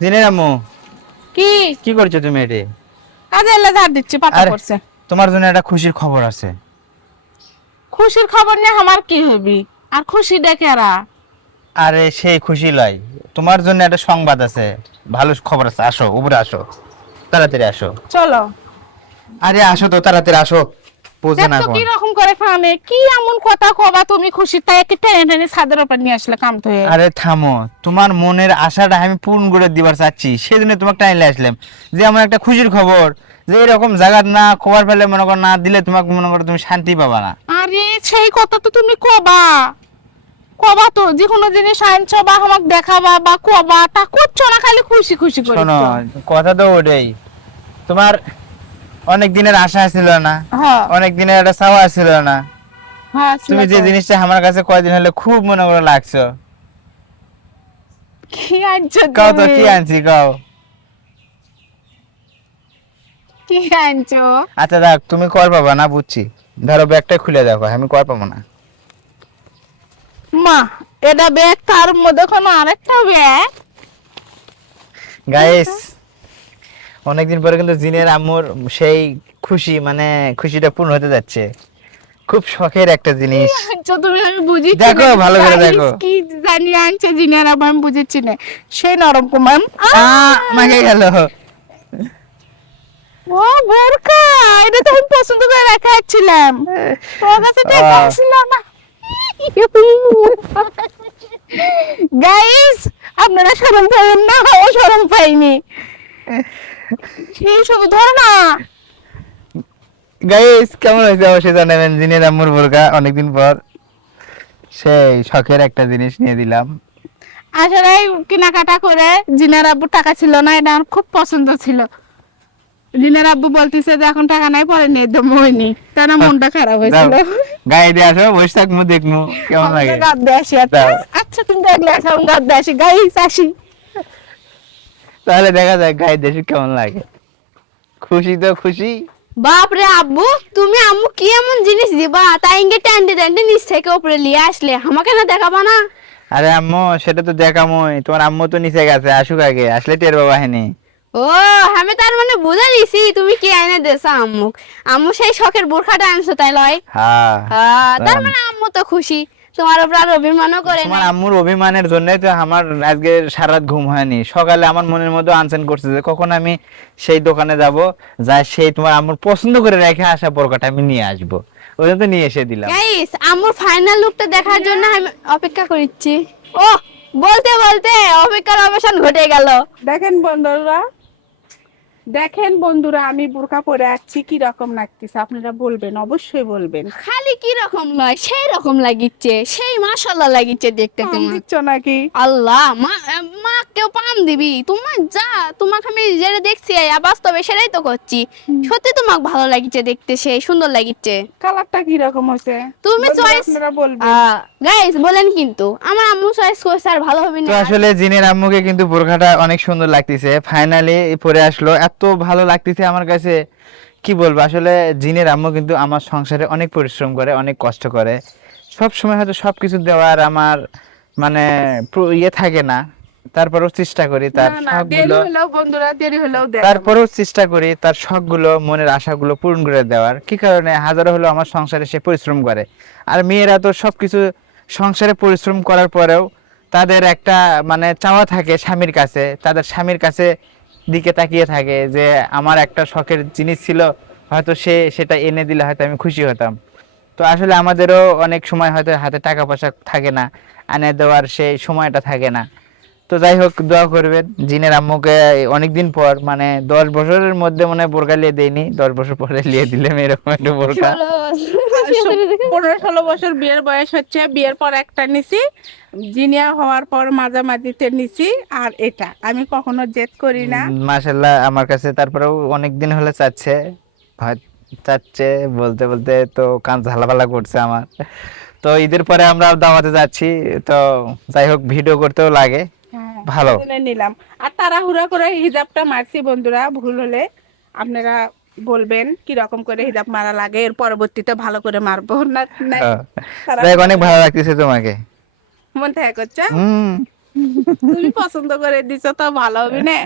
জিনের আম্মু, কি কি করছো তুমি এটি? কাজে এলে ধার দিচ্ছি, পাতা আরে, করছে। তোমার জন্য একটা খুশির খবর আছে। খুশির খবর নিয়ে আমার কি হবি? আর খুশি ডেকে এরা আরে সেই খুশি লয়, তোমার জন্য একটা সংবাদ আছে, ভালো খবর আছে। আসো, উপরে আসো, তাড়াতাড়ি আসো। চলো। আরে আসো তো, তাড়াতাড়ি আসো। বুঝে না দেখতো কোন। কি রকম করে ফানে, কি এমন কথা কবা তুমি? খুশি তাই একটু টেনে টেনে ছাদের উপর নিয়ে আসলে কাম তো হয়ে। আরে থামো, তোমার মনের আশাটা আমি পূর্ণ করে দিবার চাচ্ছি, সেজন্য তোমাকে টাইলে আসলাম। যে আমার একটা খুশির খবর, যে এরকম জায়গা না খবর পেলে মনে করো না দিলে তোমাকে মনে করো তুমি শান্তি পাবা না। আরে সেই কথা তো তুমি কবা, কবা তো যে কোনো জিনিস আনছো বা আমাকে দেখাবা বা কবা, তা করছো না, খালি খুশি খুশি শোনো, করছো। কথা তো ওটাই। তোমার অনেক দিনের আশা ছিল না, হ্যাঁ অনেক দিনের একটা চাওয়া ছিল না। হ্যাঁ, ছিল তুমি যে তো। জিনিসটা আমার কাছে কয়দিন হলে খুব মনে করে লাগছো। কি আনছো কাও তো তুমি? কি আনছি কাও। কি আনছো? আচ্ছা দেখ, তুমি কর পাবা না বুঝছি, ধরো ব্যাগটা খুলে দেখো, আমি কর পাবো না। মা, এটা ব্যাগ, তার মধ্যে কোনো আরেকটা ব্যাগ। গাইস, অনেকদিন পরে কিন্তু জিনের আম্মুর সেই খুশি, মানে খুশিটা পূর্ণ হতে যাচ্ছে। খুব শখের একটা জিনিস। আনছো তুমি, আমি বুঝিছি দেখো, না। ভালো করে Guys, দেখো। কি জানি আনছে জিনিয়ার, আবার আমি বুঝেছি না। সেই নরম কুমার। আমাকে গেল। ও বোরকা, এটা তো আমি পছন্দ করে রাখাচ্ছিলাম, তোর কাছে টাকা আসছিল না। গাইস, আপনারা শরম পাবেন না, ও শরম পাইনি। সেই সব ধর না। গাইস, কেমন হয়েছে অবশ্যই জানাবেন। জিনের আম্মুর বোরকা অনেকদিন পর সেই শখের একটা জিনিস নিয়ে দিলাম। আসলে কেনাকাটা করে জিনার আব্বুর টাকা ছিল না, এটা আমার খুব পছন্দ ছিল। জিনার আব্বু বলতেছে যে এখন টাকা নাই, পরে নিয়ে দেবো, হয়নি, তার মনটা খারাপ হয়েছিল। গায়ে দিয়ে আসো, বসে থাকবো, দেখবো কেমন লাগে। আমরা গাদ্দে আসি। আচ্ছা দাও। আচ্ছা, তুমি দেখলে আসো, আমি গাদ্দে আসি। গাইস আসি। তাহলে দেখা যাক গায়ে দেশে কেমন লাগে। খুশি তো খুশি। বাপরে আব্বু, তুমি আম্মু কি এমন জিনিস দিবা তাই ইঙ্গে টেন্ডে টেন্ডে নিচ থেকে উপরে নিয়ে আসলে, আমাকে না দেখাবা না? আরে আম্মু, সেটা তো দেখামই, তোমার আম্মু তো নিচে গেছে, আসুক আগে, আসলে টের বাবা হেনি। ও, আমি তার মানে বুঝে দিছি তুমি কি আইনে দেছো আম্মু। আম্মু সেই শখের বোরখাটা আনছো তাই লয়? হ্যাঁ, তার মানে আম্মু তো খুশি, তোমার উপর আর অভিমানও করে তোমার নাই। আম্মুর অভিমানের জন্যই তো আমার আজকে সারা রাত ঘুম হয়নি। সকালে আমার মনের মধ্যে আনসেন করছে যে কখন আমি সেই দোকানে যাব, যা সেই তোমার আম্মুর পছন্দ করে রেখে আসা বোরকাটা আমি নিয়ে আসবো, ওই জন্য তো নিয়ে এসে দিলাম। গাইস, আম্মুর ফাইনাল লুকটা দেখার জন্য আমি অপেক্ষা করছি। ও, বলতে বলতে অপেক্ষার অবসান ঘটে গেল। দেখেন বন্ধুরা, দেখেন বন্ধুরা, আমি বোরকা পরে আসছি, কি রকম লাগতেছে আপনারা বলবেন, অবশ্যই বলবেন। খালি কি রকম লয়, সেই রকম লাগিচ্ছে, সেই মাশাআল্লাহ লাগিচ্ছে দেখতে কম তোমার। দিচ্ছ নাকি? আল্লাহ, মা মা কেউ পাম দিবি তোমার? যা, তোমাকে আমি যেটা দেখছি বাস্তবে সেটাই তো করছি। সত্যি তোমাকে ভালো লাগিচ্ছে দেখতে, সেই সুন্দর লাগিচ্ছে। কালারটা কি রকম হয়েছে তুমি বন্ধুরা, চয়েস, আপনারা বলবেন। গাইস বলেন, কিন্তু আমার আম্মু চয়েস করছে আর ভালো হবে তো না? আসলে জিনের আম্মুকে কিন্তু বোরখাটা অনেক সুন্দর লাগতেছে, ফাইনালি পরে আসলো, এত ভালো লাগতেছে আমার কাছে, কি বলবো। আসলে জিনের আম্মু কিন্তু আমার সংসারে অনেক পরিশ্রম করে, অনেক কষ্ট করে। সব সময় হয়তো সবকিছু দেওয়ার আমার মানে ইয়ে থাকে না, তারপরেও চেষ্টা করি তার না না, দেরি শখগুলো, হলেও বন্ধুরা, দেরি হলেও দেখ। তারপরেও চেষ্টা করি তার শখগুলো, মনের আশাগুলো পূরণ করে দেওয়ার। কি কারণে? হাজারো হলো আমার সংসারে সে পরিশ্রম করে। আর মেয়েরা তো সবকিছু সংসারে পরিশ্রম করার পরেও তাদের একটা মানে চাওয়া থাকে স্বামীর কাছে, তাদের স্বামীর কাছে দিকে তাকিয়ে থাকে যে আমার একটা শখের জিনিস ছিল, হয়তো সে সেটা এনে দিলে হয়তো আমি খুশি হতাম। তো আসলে আমাদেরও অনেক সময় হয়তো হাতে টাকা পয়সা থাকে না, এনে দেওয়ার সেই সময়টা থাকে না। তো যাই হোক, দোয়া করবেন জিনের আম্মুকে। অনেকদিন পর, মানে 10 বছরের মধ্যে মনে হয় বোরকা লিয়ে দেয়নি, 10 বছর পরে লিয়ে দিলাম এরকম একটা বোরকা। 15-16 বছর বিয়ের বয়স হচ্ছে, বিয়ের পর একটা নিছি, জিনিয়া হওয়ার পর মাঝামাঝিতে নিছি। আর এটা আমি কখনো জেদ করি না। মাশাল্লাহ, আমার কাছে তারপরেও অনেক দিন হলে চাচ্ছে, হয় চাচ্ছে, বলতে বলতে তো কান ঝালাপালা করছে আমার। তো ঈদের পরে আমরা দাওয়াতে যাচ্ছি, তো যাই হোক ভিডিও করতেও লাগে, হ্যাঁ, ভালো। কিনে নিলাম। আর তাড়াহুড়া করে হিজাবটা মারছি বন্ধুরা, ভুল হলে আপনারা বলবেন কি রকম করে হিজাব মারা লাগে, এর পরবর্তীতে ভালো করে মারবো না। যাই হোক, অনেক ভালো লাগতেছে তোমাকে। মন থেকে করছে। হুম, তুমি পছন্দ করে দিছো তো ভালো হবে না।